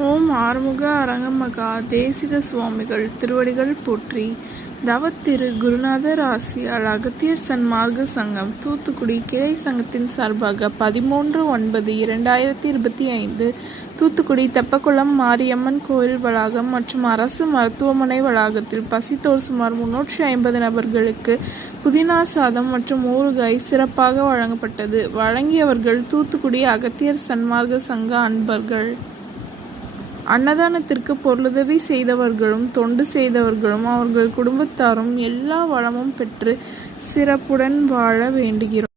ஓம் ஆறுமுக அரங்கமகா தேசிக சுவாமிகள் திருவடிகள் போற்றி. தவத்திரு குருநாதர் ஆசியால் அகத்தியர் சன்மார்க்க சங்கம் தூத்துக்குடி கிளை சங்கத்தின் சார்பாக 13/9/2025 தூத்துக்குடி தெப்பக்குளம் மாரியம்மன் கோயில் வளாகம் மற்றும் அரசு மருத்துவமனை வளாகத்தில் பசித்தோர் சுமார் 350 நபர்களுக்கு புதினா சாதம் மற்றும் ஊறுகாய் சிறப்பாக வழங்கப்பட்டது. வழங்கியவர்கள் தூத்துக்குடி அகத்தியர் சன்மார்க்க சங்க அன்பர்கள். அன்னதானத்திற்கு பொருளுதவி செய்தவர்களும் தொண்டு செய்தவர்களும் அவர்கள் குடும்பத்தாரும் எல்லா வளமும் பெற்று சிறப்புடன் வாழ வேண்டுகிறோம்.